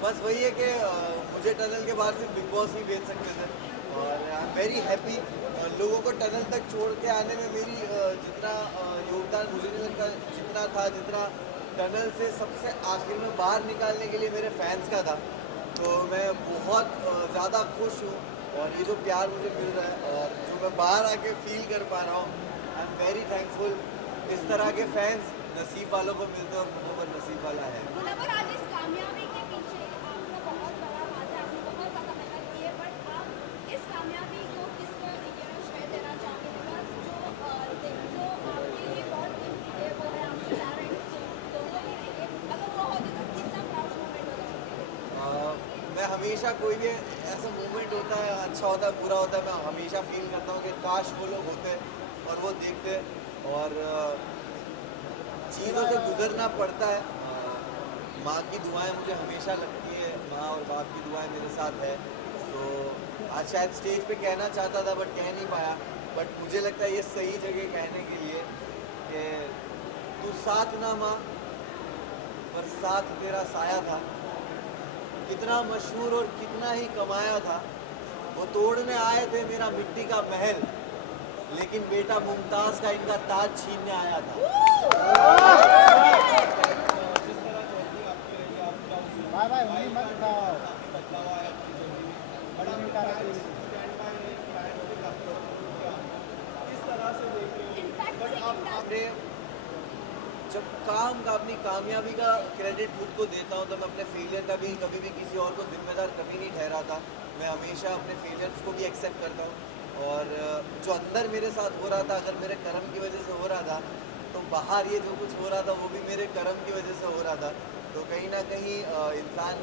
बस वही है कि मुझे टनल के बाहर सिर्फ बिग बॉस ही भेज सकते थे और आई एम वेरी हैप्पी। लोगों को टनल तक छोड़ के आने में मेरी जितना योगदान मुझे नहीं लगता जितना था, जितना टनल से सबसे आखिर में बाहर निकालने के लिए मेरे फैंस का था। तो मैं बहुत ज़्यादा खुश हूँ और ये जो प्यार मुझे मिल रहा है और जो मैं बाहर आके फील कर पा रहा हूँ, आई एम वेरी थैंकफुल। इस तरह के फैंस नसीब वालों को मिलते हैं और मुझे पर नसीब वाला है। मुनव्वर, आज इस कामयाबी के पीछे आपका बहुत बड़ा हाथ है, आपने बहुत ज़्यादा मेहनत की है, बट आप इस कामयाबी को किसको श्रेय देना चाहेंगे? बिकॉज जो आपके लिए बहुत इम्पोर्टेबल है, आपके पेरेंट्स दोनों ही रहेंगे, अगर वो होते तो कितना प्राउड मोमेंट होगा? मैं हमेशा कोई भी ऐसा मोमेंट होता है, अच्छा होता है, बुरा होता है, मैं हमेशा फील करता हूँ कि काश वो लोग होते और वो देखते और चीज़ों से गुजरना पड़ता है। माँ की दुआएं मुझे हमेशा लगती है, माँ और बाप की दुआएं मेरे साथ है। तो आज शायद स्टेज पे कहना चाहता था बट कह नहीं पाया, बट मुझे लगता है ये सही जगह कहने के लिए कि तू साथ ना माँ पर साथ तेरा साया था, कितना मशहूर और कितना ही कमाया था, वो तोड़ने आए थे मेरा मिट्टी का महल, लेकिन बेटा मुमताज का इनका ताज छीनने आया था। आपने जब काम का अपनी कामयाबी का क्रेडिट खुद को देता हूँ तो मैं अपने फेलियर का भी कभी भी किसी और को जिम्मेदार कभी नहीं ठहराता। मैं हमेशा अपने फेलियर्स को भी एक्सेप्ट करता हूँ और जो अंदर मेरे साथ हो रहा था, अगर मेरे कर्म की वजह से हो रहा था, तो बाहर ये जो कुछ हो रहा था वो भी मेरे कर्म की वजह से हो रहा था। तो कहीं ना कहीं इंसान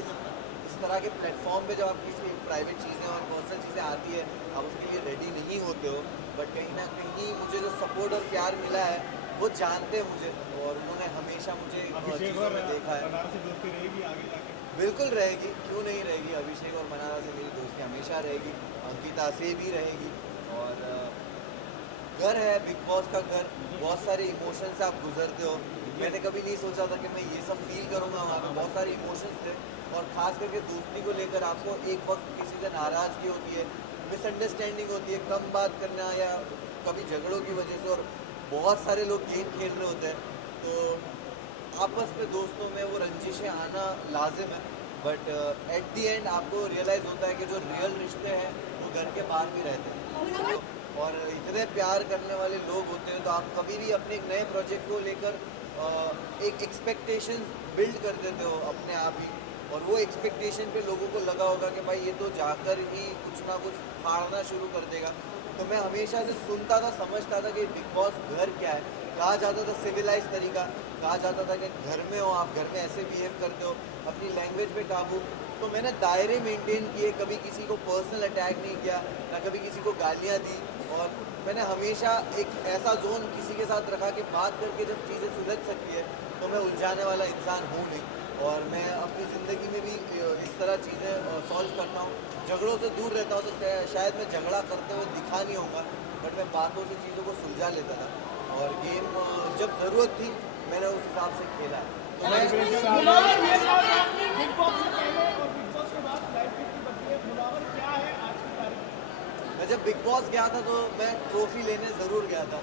इस तरह के प्लेटफॉर्म पे जब आप किसी प्राइवेट चीज़ें और पर्सनल चीज़ें आती है, आप उसके लिए रेडी नहीं होते हो, बट कहीं ना कहीं मुझे जो सपोर्ट और प्यार मिला है वो जानते हैं मुझे और उन्होंने हमेशा मुझे चीज़ों में देखा है। बिल्कुल रहेगी, क्यों नहीं रहेगी। अभिषेक और मनारा से मेरी दोस्ती हमेशा रहेगी, अंकिता से भी रहेगी। और घर है बिग बॉस का घर, बहुत सारे इमोशन से आप गुजरते हो। मैंने कभी नहीं सोचा था कि मैं ये सब फील करूँगा। वहाँ पे बहुत सारे इमोशंस थे और ख़ास करके दोस्ती को लेकर आपको एक वक्त किसी से नाराज़गी होती है, मिसअंडरस्टैंडिंग होती है, कम बात करना या कभी झगड़ों की वजह से, और बहुत सारे लोग गेम खेल रहे होते हैं, तो आपस में दोस्तों में वो रंजिशें आना लाजिम है। बट एट दी एंड आपको रियलाइज़ होता है कि जो रियल रिश्ते हैं वो घर के बाहर भी रहते हैं और इतने प्यार करने वाले लोग होते हैं। तो आप कभी भी अपने एक नए प्रोजेक्ट को लेकर एक एक्सपेक्टेशंस बिल्ड कर देते हो अपने आप ही, और वो एक्सपेक्टेशन पे लोगों को लगा होगा कि भाई ये तो जाकर ही कुछ ना कुछ फाड़ना शुरू कर देगा। तो मैं हमेशा से सुनता था, समझता था कि बिग बॉस घर क्या है। कहा जाता था सिविलाइज तरीका, कहा जाता था कि घर में हो आप, घर में ऐसे बिहेव करते हो, अपनी लैंग्वेज पे काबू। तो मैंने दायरे मेंटेन किए, कभी किसी को पर्सनल अटैक नहीं किया, ना कभी किसी को गालियाँ दी, और मैंने हमेशा एक ऐसा जोन किसी के साथ रखा कि बात करके जब चीज़ें सुलझ सकती है तो मैं उलझाने वाला इंसान हूँ नहीं। और मैं अपनी ज़िंदगी में भी इस तरह चीज़ें सॉल्व करता हूँ, झगड़ों से दूर रहता हूँ। तो शायद मैं झगड़ा करते हुए दिखा नहीं होगा, बट मैं बातों से चीज़ों को सुलझा लेता था और गेम जब ज़रूरत थी मैंने उस हिसाब से खेला है। तो मैं जब बिग बॉस गया था तो मैं ट्रॉफी लेने ज़रूर गया था,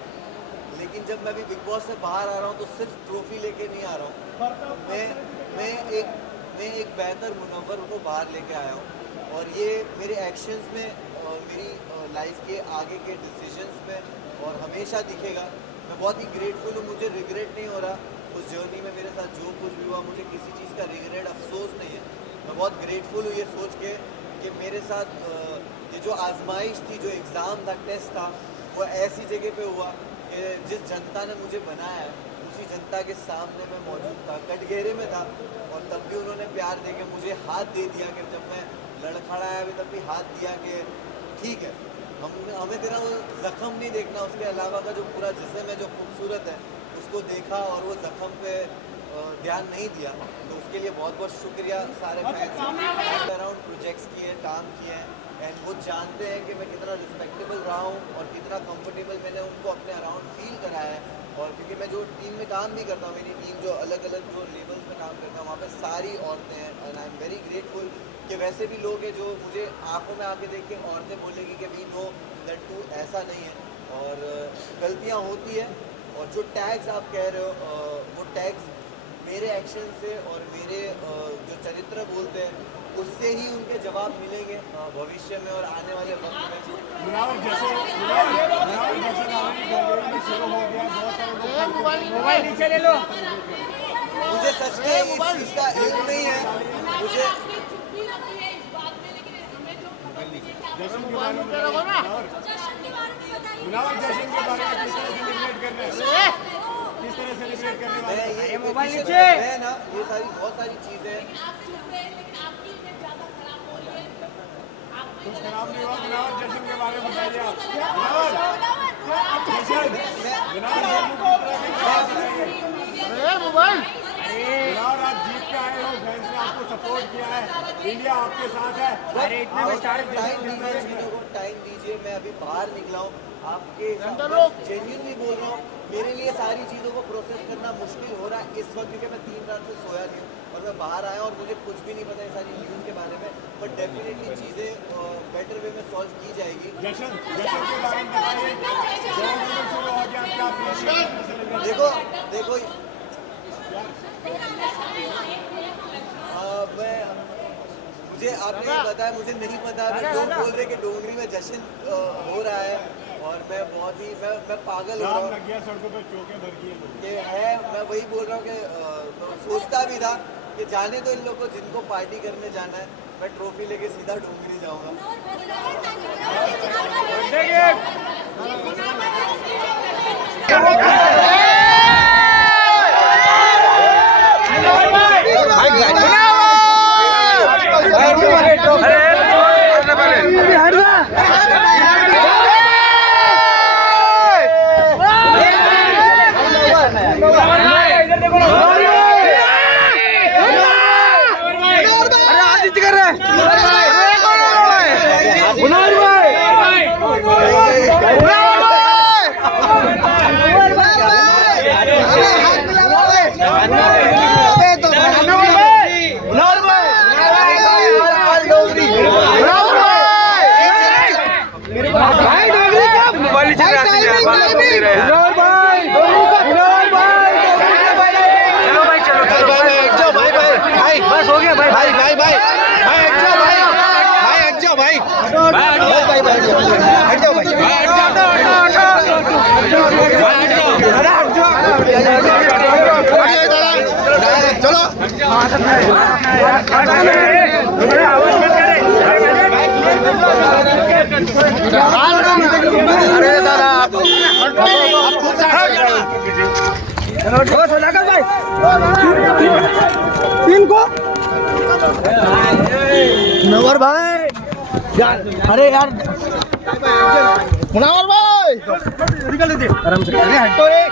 लेकिन जब मैं भी बिग बॉस से बाहर आ रहा हूँ तो सिर्फ ट्रॉफी लेके नहीं आ रहा हूँ। मैं एक बेहतर मुनव्वर को बाहर लेके आया हूँ और ये मेरे एक्शंस में, मेरी लाइफ के आगे के डिसीजंस में और हमेशा दिखेगा। मैं बहुत ही ग्रेटफुल हूँ, मुझे रिग्रेट नहीं हो रहा उस जर्नी में। मेरे साथ जो कुछ भी हुआ मुझे किसी चीज़ का रिग्रेट, अफसोस नहीं है। मैं बहुत ग्रेटफुल हूँ ये सोच के कि मेरे साथ ये जो आजमाइश थी, जो एग्ज़ाम था, टेस्ट था, वो ऐसी जगह पे हुआ कि जिस जनता ने मुझे बनाया है उसी जनता के सामने मैं मौजूद था, कटघरे में था, और तब भी उन्होंने प्यार दे के मुझे हाथ दे दिया कि जब मैं लड़खड़ाया भी तब भी हाथ दिया कि ठीक है, हमें तेरा वो ज़ख़म नहीं देखना, उसके अलावा का जो पूरा जिस्म है जो खूबसूरत है उसको देखा और वो ज़ख़म पे ध्यान नहीं दिया। तो उसके लिए बहुत बहुत शुक्रिया सारे फैंस। अराउंड प्रोजेक्ट्स किए, काम किए हैं, एंड वो जानते हैं कि मैं कितना रिस्पेक्टेबल रहा हूँ और कितना कंफर्टेबल मैंने उनको अपने अराउंड फील कराया है। और क्योंकि मैं जो टीम में काम भी करता हूँ, मेरी टीम जो अलग अलग जो लेवल्स में काम करता है वहाँ पे सारी औरतें हैं and I am very grateful कि वैसे भी लोग हैं जो मुझे आंखों में आके देख के औरतें बोलेगी कि वी नो दैट तू ऐसा नहीं है। और गलतियाँ होती है और जो टैग्स आप कह रहे हो वो टैग्स मेरे एक्शन से और मेरे जो चरित्र बोलते हैं उससे ही उनके जवाब मिलेंगे भविष्य में और आने वाले वक्त में। मुनावर जैसे शुरू हो गया, बहुत सारे मोबाइल नीचे ले लो। मुझे सच में इस चीज़ का इल्म नहीं है। मुझे जश्न के बारे में बताइए मुनावर, जश्न के बारे में किस तरह सेलिब्रेट करने किस तरह सेलिब्रेट करने वाले ये मोबाइल नीचे है ना, ये सारी बहुत सारी चीज़ें कुछ खराब नहीं हुआ। मुनावर, जश्न के बारे में बताइए आप। मुनावर, आज जीत के आए हो, फैंस ने आपको सपोर्ट किया है, इंडिया आपके साथ है। अरे इतने चीज़ों को टाइम दीजिए। मैं अभी बाहर निकला हूँ, आपके जेन्युइनली बोल रहा हूँ, मेरे लिए सारी चीज़ों को प्रोसेस करना मुश्किल हो रहा है इस वक्त क्योंकि मैं 3 रात से सोया नहीं हूँ और मैं बाहर आया और मुझे कुछ भी नहीं पता है सारी न्यूज़ के बारे में। बट डेफिनेटली चीज़ें बेटर वे में सॉल्व की जाएगी। जश्न के बारे में बताइए, शुरू हो गया, क्या फील? देखो मैं मुझे आपने बताया, मुझे नहीं पता। लोग बोल रहे कि डोंगरी में जश्न हो रहा है और मैं बहुत ही मैं पागल हो रहा हूँ लग गया, सड़कों पे चौके भर गए कि है। मैं वही बोल रहा हूँ कि तो सोचता भी था कि जाने दो इन लोगों को, जिनको पार्टी करने जाना है, मैं ट्रॉफी लेके सीधा डोंगरी जाऊँगा। बस हो गया भाई भाई भाई भाई भाई हट जाओ भाई भाई हट जाओ भाई हट जाओ भाई चलो अरे दादा आप भाई इनको मुनावर भाई यार, अरे यार मुनावर भाई निकल दीजिए आराम से, अरे हटो रे।